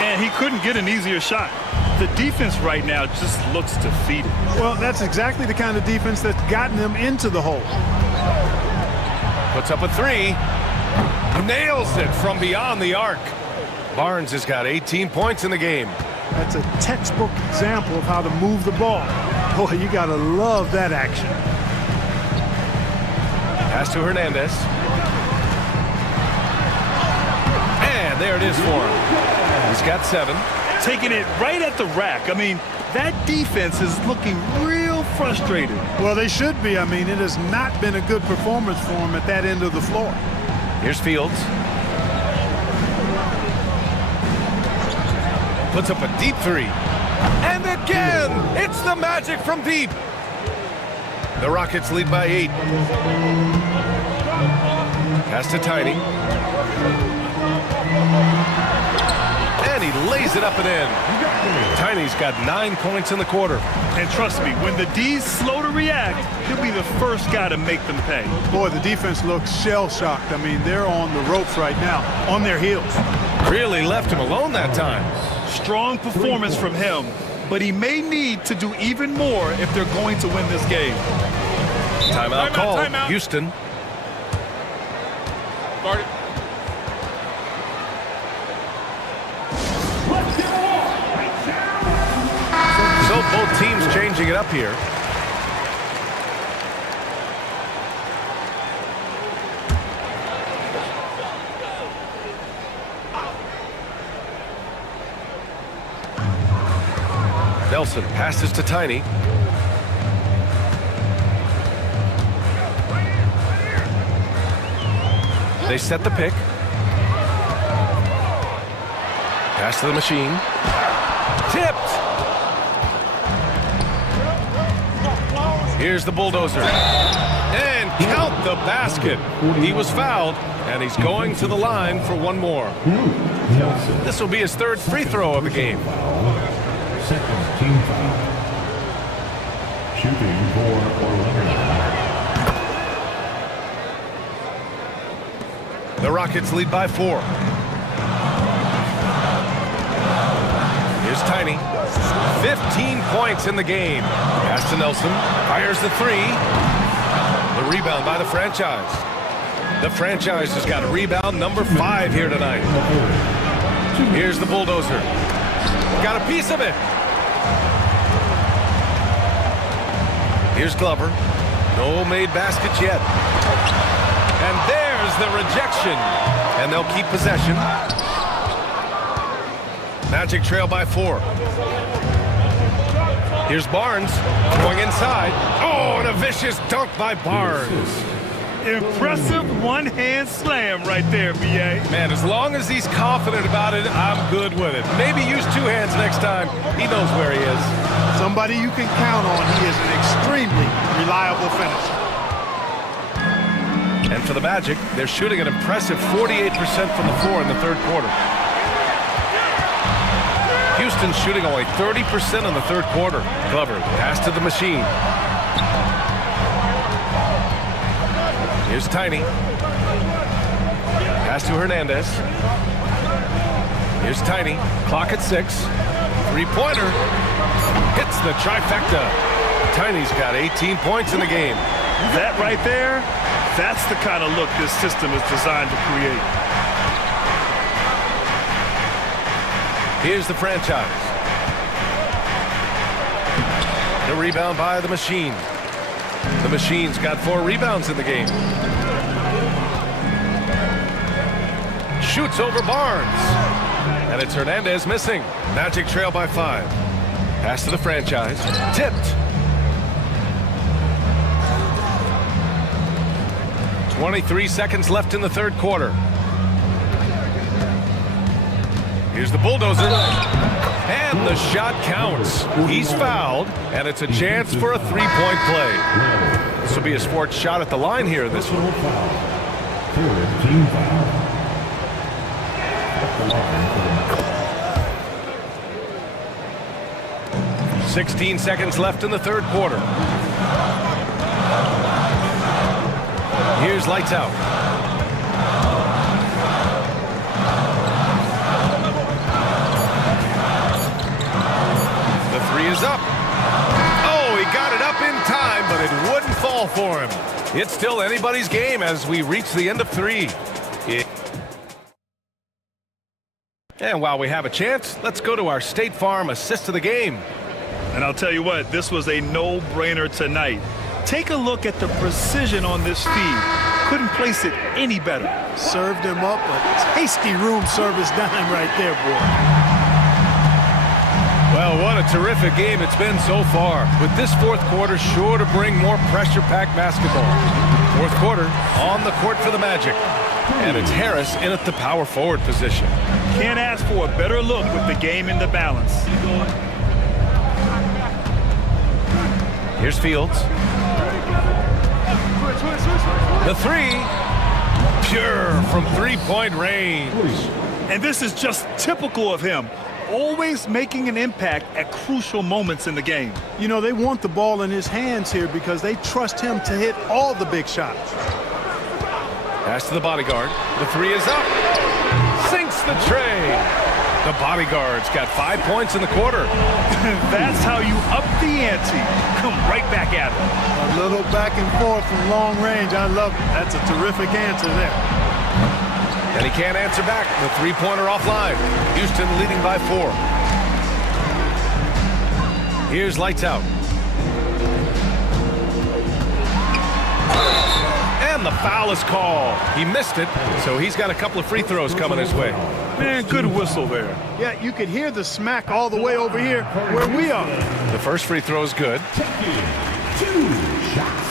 And he couldn't get an easier shot. The defense right now just looks defeated. Well, that's exactly the kind of defense that's gotten them into the hole. Puts up a 3. Nails it from beyond the arc. Barnes has got 18 points in the game. That's a textbook example of how to move the ball. Boy, you got to love that action. Pass to Hernandez. And there it is for him. He's got 7. Taking it right at the rack. I mean, that defense is looking real frustrated. Well, they should be. I mean, it has not been a good performance for them at that end of the floor. Here's Fields. Puts up a deep 3. And again, it's the Magic from deep. The Rockets lead by 8. Pass to Tiny. And he lays it up and in. Tiny's got 9 points in the quarter. And trust me, when the D's slow to react, he'll be the first guy to make them pay. Boy, the defense looks shell-shocked. I mean, they're on the ropes right now, on their heels. Really left him alone that time. Strong performance from him, but he may need to do even more if they're going to win this game. Timeout call. Timeout. Houston. Start it. So both teams changing it up here. Nelson passes to Tiny. They set the pick. Pass to the machine. Tipped. Here's the bulldozer. And count the basket. He was fouled, and he's going to the line for 1 more. This will be his 3rd free throw of the game. Second team foul. Shooting for Orlando. The Rockets lead by 4. Here's Tiny. 15 points in the game. Pass to Nelson. Fires the 3. The rebound by the franchise. The franchise has got rebound number 5 here tonight. Here's the bulldozer. Got a piece of it. Here's Glover. No made baskets yet. And there's the rejection. And they'll keep possession. Magic trail by 4. Here's Barnes going inside. Oh, and a vicious dunk by Barnes. Impressive one-hand slam right there, B.A. Man, as long as he's confident about it, I'm good with it. Maybe use two hands next time. He knows where he is. Somebody you can count on. He is an extremely reliable finisher. And for the Magic, they're shooting an impressive 48% from the floor in the third quarter. Houston's shooting only 30% in the third quarter. Glover, pass to the machine. Here's Tiny. Pass to Hernandez. Here's Tiny. Clock at 6. Three-pointer. Hits the trifecta. Tiny's got 18 points in the game. That right there, that's the kind of look this system is designed to create. Here's the franchise. The rebound by the Machine. The Machine's got 4 rebounds in the game. Shoots over Barnes. And it's Hernandez missing. Magic trail by 5. Pass to the franchise. Tipped. 23 seconds left in the third quarter. Here's the bulldozer. And the shot counts. He's fouled, and it's a chance for a three-point play. This will be his fourth shot at the line here in this one. 16 seconds left in the third quarter. Here's lights out. The three is up. Oh, he got it up in time, but it wouldn't fall for him. It's still anybody's game as we reach the end of 3. And while we have a chance, let's go to our State Farm assist of the game. And I'll tell you what, this was a no-brainer tonight. Take a look at the precision on this feed. Couldn't place it any better. Served him up a tasty room service dime right there, boy. Well, what a terrific game it's been so far. With this fourth quarter sure to bring more pressure-packed basketball. Fourth quarter on the court for the Magic. And it's Harris in at the power forward position. Can't ask for a better look with the game in the balance. Here's Fields. The three, pure from three-point range. And this is just typical of him. Always making an impact at crucial moments in the game. You know, they want the ball in his hands here because they trust him to hit all the big shots. Pass to the bodyguard. The three is up. Sinks the tray. The bodyguard's got 5 points in the quarter. That's how you up the ante. Come right back at him. A little back and forth from long range. I love it. That's a terrific answer there. And he can't answer back. The three-pointer offline. Houston leading by 4. Here's lights out. And the foul is called. He missed it, so he's got a couple of free throws coming his way. Man, good whistle there. Yeah, you could hear the smack all the way over here where we are. The first free throw is good. 2 shots.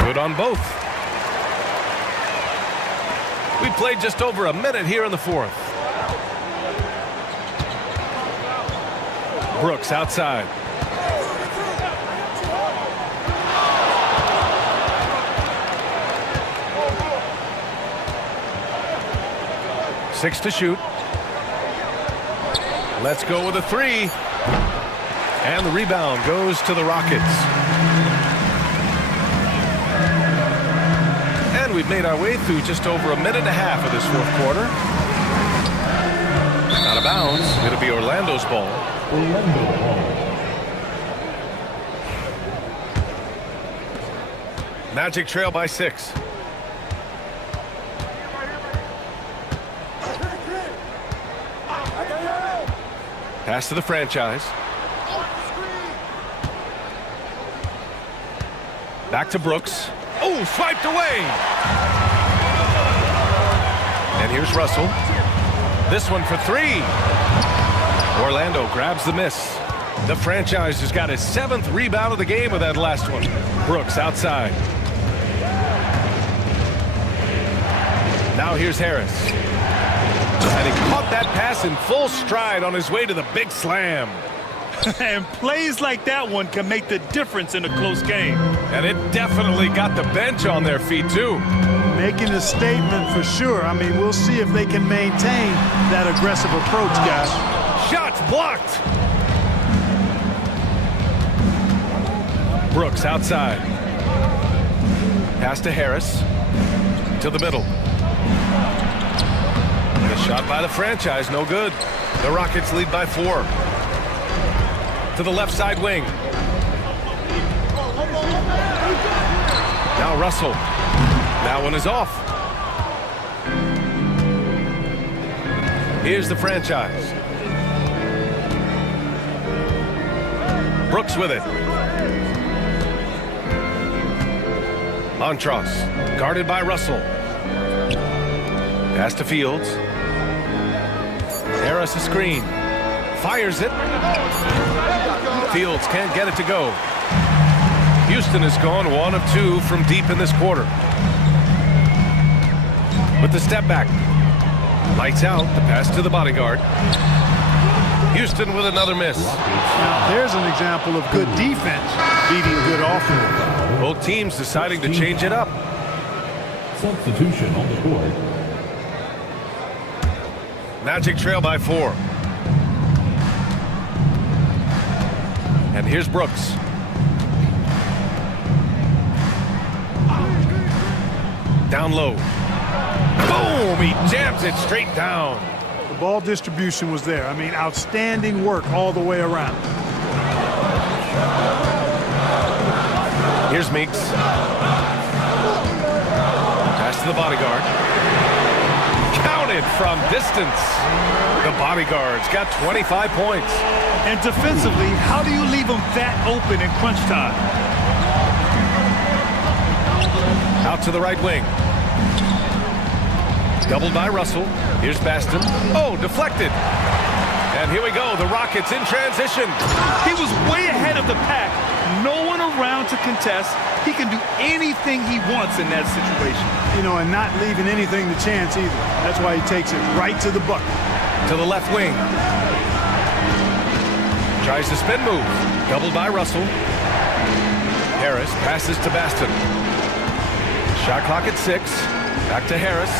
Good on both. We played just over a minute here in the fourth. Brooks outside. Six to shoot. Let's go with a three. And the rebound goes to the Rockets. And we've made our way through just over a minute and a half of this fourth quarter. Out of bounds. It'll be Orlando's ball. Orlando ball. Magic trail by 6. Pass to the franchise. Back to Brooks. Oh, swiped away. And here's Russell. This one for 3. Orlando grabs the miss. The franchise has got his 7th rebound of the game with that last one. Brooks outside. Now here's Harris. And he caught that pass in full stride on his way to the big slam. And plays like that one can make the difference in a close game. And it definitely got the bench on their feet, too. Making a statement for sure. I mean, we'll see if they can maintain that aggressive approach, guys. Shots blocked. Brooks outside. Pass to Harris. To the middle. The shot by the franchise, no good. The Rockets lead by 4. To the left side wing. Now Russell. That one is off. Here's the franchise. Brooks with it. Montross, guarded by Russell. Pass to Fields. Harris a screen. Fires it. Fields can't get it to go. Houston has gone 1 of 2 from deep in this quarter. With the step back. Lights out. The pass to the bodyguard. Houston with another miss. Now, there's an example of good defense beating good offense. Both teams deciding to change it up. Substitution on the court. Magic trail by 4. And here's Brooks. Down low. Boom! He jams it straight down. The ball distribution was there. I mean, outstanding work all the way around. Here's Meeks. Pass to the bodyguard. Counted from distance. The bodyguard's got 25 points. And defensively, how do you leave them that open in crunch time? Out to the right wing. Doubled by Russell. Here's Baston. Oh, deflected. And here we go. The Rockets in transition. He was way ahead of the pack. No one around to contest. He can do anything he wants in that situation. You know, and not leaving anything to chance either. That's why he takes it right to the bucket. To the left wing. Tries the spin move. Doubled by Russell. Harris passes to Baston. Shot clock at 6. Back to Harris.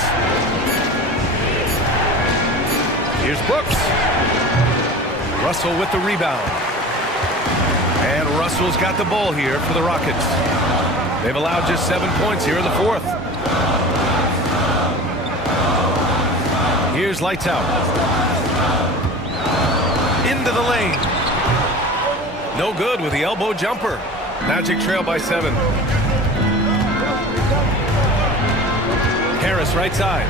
Here's Brooks. Russell with the rebound. And Russell's got the ball here for the Rockets. They've allowed just 7 points here in the 4th. Here's lights out. Into the lane. No good with the elbow jumper. Magic trail by 7. Harris right side.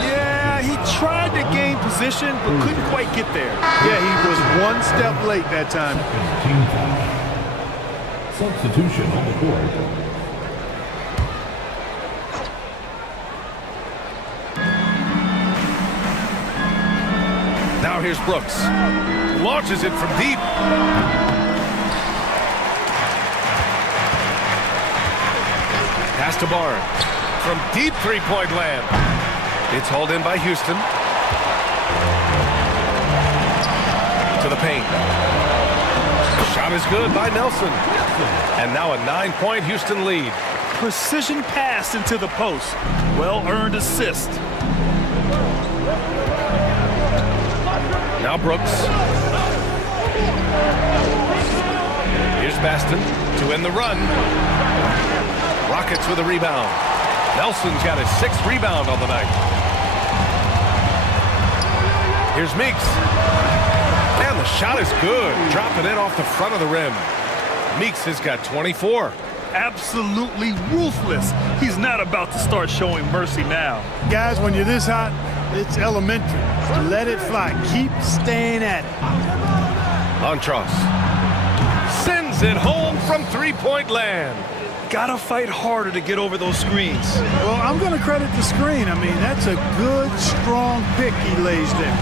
Yeah, he tried to gain position, but couldn't quite get there. Yeah, he was 1 step late that time. Team foul. Substitution on the court. Now here's Brooks. Launches it from deep. Pass to Barnes. From deep three-point land. It's hauled in by Houston. To the paint. Shot is good by Nelson. And now a 9-point Houston lead. Precision pass into the post. Well-earned assist. Now Brooks. Here's Baston to end the run. Rockets with a rebound. Nelson's got his 6th rebound on the night. Here's Meeks. And the shot is good. Dropping it off the front of the rim. Meeks has got 24. Absolutely ruthless. He's not about to start showing mercy now. Guys, when you're this hot, it's elementary. Let it fly. Keep staying at it. Montross sends it home from three-point land. gotta fight harder to get over those screens. Well, I'm going to credit the screen. I mean, that's a good, strong pick he lays there.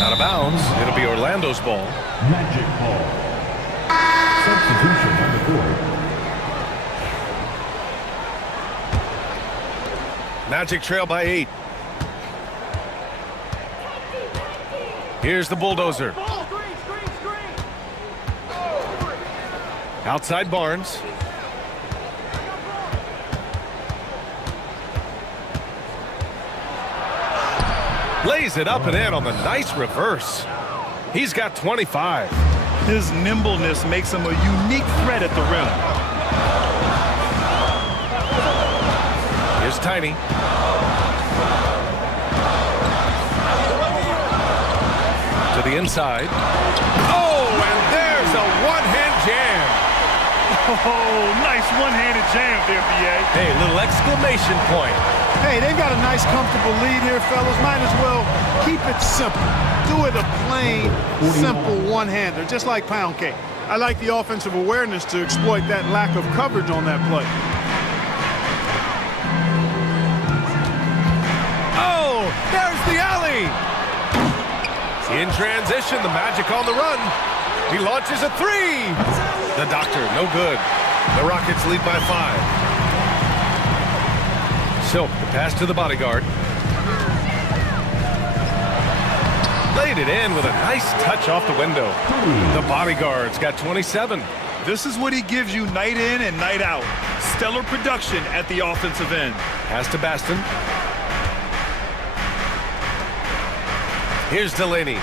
Out of bounds. It'll be Orlando's ball. Magic ball. Substitution on the court. Magic trail by 8. Here's the bulldozer. Outside Barnes. Lays it up and in on the nice reverse. He's got 25. His nimbleness makes him a unique threat at the rim. Here's Tiny. To the inside. Oh, and there's a one-hand jam. Oh, nice one-handed jam there, B.A. Hey, little exclamation point. Hey, they've got a nice, comfortable lead here, fellas. Might as well keep it simple. Do it a plain, simple one-hander, just like pound cake. I like the offensive awareness to exploit that lack of coverage on that play. Oh, there's the alley. In transition, the Magic on the run. He launches a three. The doctor, no good. The Rockets lead by 5. Silk, the pass to the bodyguard. Laid it in with a nice touch off the window. The bodyguard's got 27. This is what he gives you night in and night out. Stellar production at the offensive end. Pass to Baston. Here's Delaney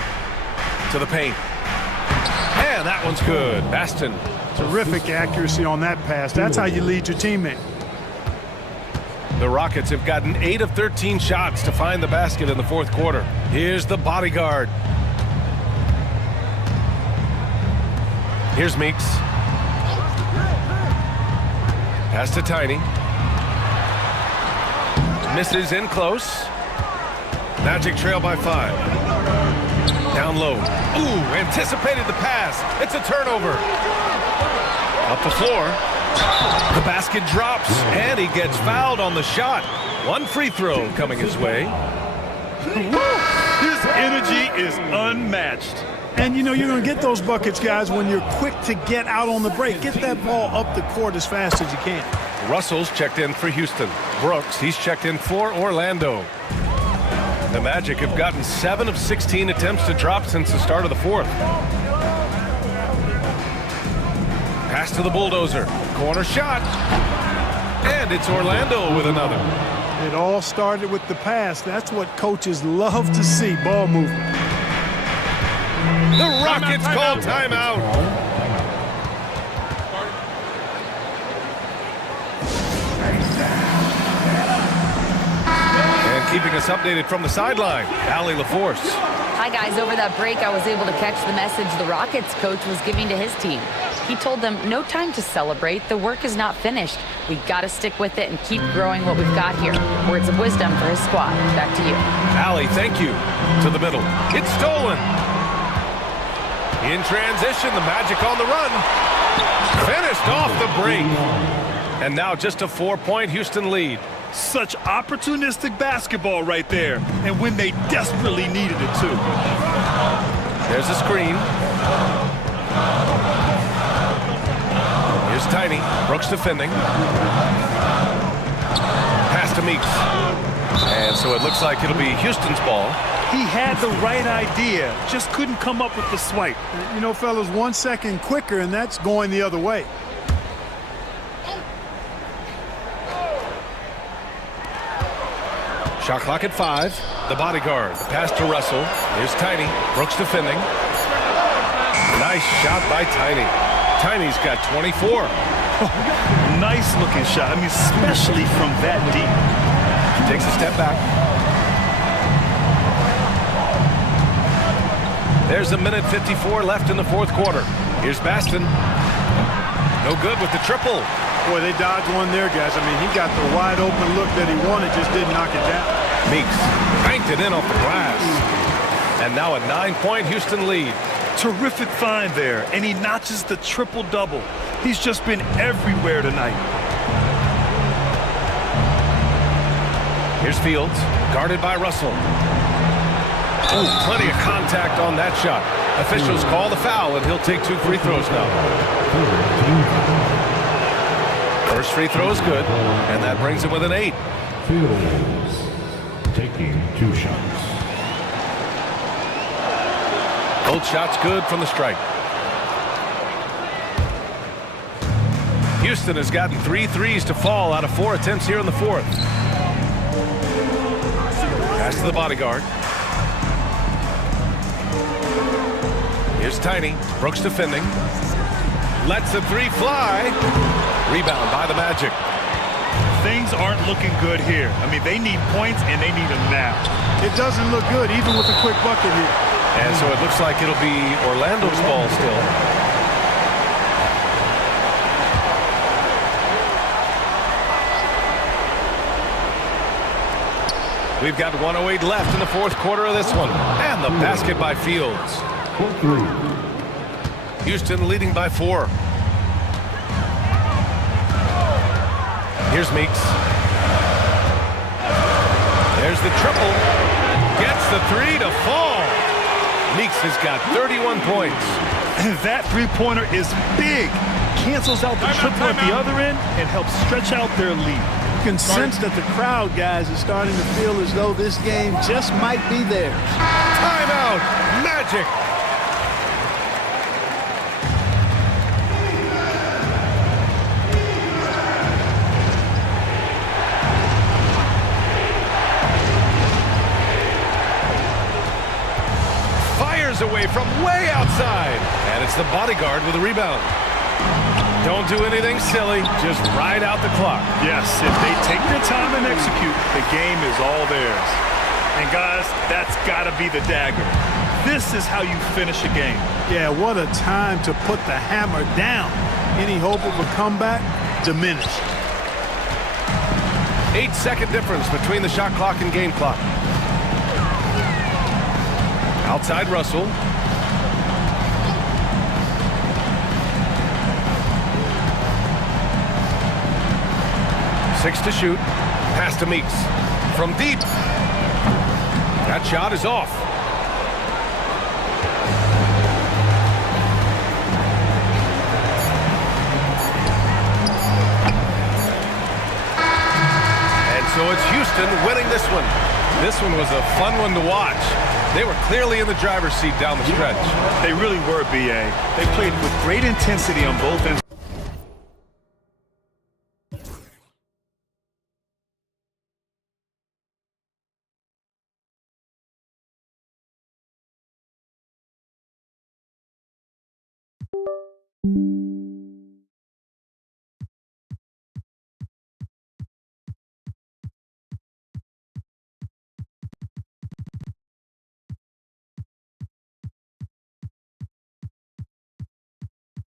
to the paint. And that one's good. Baston. Terrific accuracy on that pass. That's how you lead your teammate. The Rockets have gotten 8 of 13 shots to find the basket in the fourth quarter. Here's the bodyguard. Here's Meeks. Pass to Tiny. Misses in close. Magic trail by 5. Down low. Ooh, anticipated the pass. It's a turnover. Up the floor. The basket drops, and he gets fouled on the shot. One free throw coming his way. His energy is unmatched. And, you know, you're going to get those buckets, guys, when you're quick to get out on the break. Get that ball up the court as fast as you can. Russell's checked in for Houston. Brooks, he's checked in for Orlando. The Magic have gotten 7 of 16 attempts to drop since the start of the fourth. Pass to the bulldozer. Corner shot. And it's Orlando with another. It all started with the pass. That's what coaches love to see, ball movement. The Rockets call timeout. And keeping us updated from the sideline, Allie LaForce. Hi, guys. Over that break, I was able to catch the message the Rockets coach was giving to his team. He told them, no time to celebrate. The work is not finished. We got to stick with it and keep growing what we've got here. Words of wisdom for his squad. Back to you. Allie, thank you. To the middle. It's stolen. In transition, the Magic on the run. Finished off the break. And now just a 4-point Houston lead. Such opportunistic basketball right there. And when they desperately needed it, too. There's a screen. Here's Tiny. Brooks defending. Pass to Meeks. And so it looks like it'll be Houston's ball. He had the right idea, just couldn't come up with the swipe. You know, fellas, 1 second quicker, and that's going the other way. Shot clock at 5. The bodyguard. The pass to Russell. Here's Tiny. Brooks defending. Nice shot by Tiny. Tiny's got 24. Nice looking shot. I mean, especially from that deep. Takes a step back. There's a minute 54 left in the fourth quarter. Here's Baston. No good with the triple. Boy, they dodged one there, guys. I mean, he got the wide open look that he wanted, just didn't knock it down. Meeks banked it in off the glass. And now a 9-point Houston lead. Terrific find there, and he notches the triple-double. He's just been everywhere tonight. Here's Fields, guarded by Russell. Oh, plenty of contact on that shot. Officials call the foul, and he'll take 2 free throws now. First free throw is good, and that brings him with an 8. Fields taking 2 shots. Both shots good from the stripe. Houston has gotten 3 threes to fall out of 4 attempts here in the 4th. Pass to the bodyguard. Here's Tiny. Brooks defending. Lets the 3 fly. Rebound by the Magic. Things aren't looking good here. I mean, they need points, and they need them now. It doesn't look good, even with a quick bucket here. And so it looks like it'll be Orlando's ball still. We've got 1:08 left in the 4th quarter of this one. And the basket by Fields. Houston leading by 4. Here's Meeks. There's the triple. Gets the 3 to fall. Meeks has got 31 points. That three-pointer is big. Cancels out the triple at the other end and helps stretch out their lead. You can sense that the crowd, guys, is starting to feel as though this game just might be theirs. Timeout. Magic. Fires away from way outside. And it's the bodyguard with a rebound. Don't do anything silly. Just ride out the clock. Yes, if they take their time and execute, the game is all theirs. And guys, that's got to be the dagger. This is how you finish a game. Yeah, what a time to put the hammer down. Any hope of a comeback diminished. 8-second difference between the shot clock and game clock. Outside Russell. Six to shoot. Pass to Meeks. From deep. That shot is off. And so it's Houston winning this one. This one was a fun one to watch. They were clearly in the driver's seat down the stretch. They really were, B.A. They played with great intensity on both ends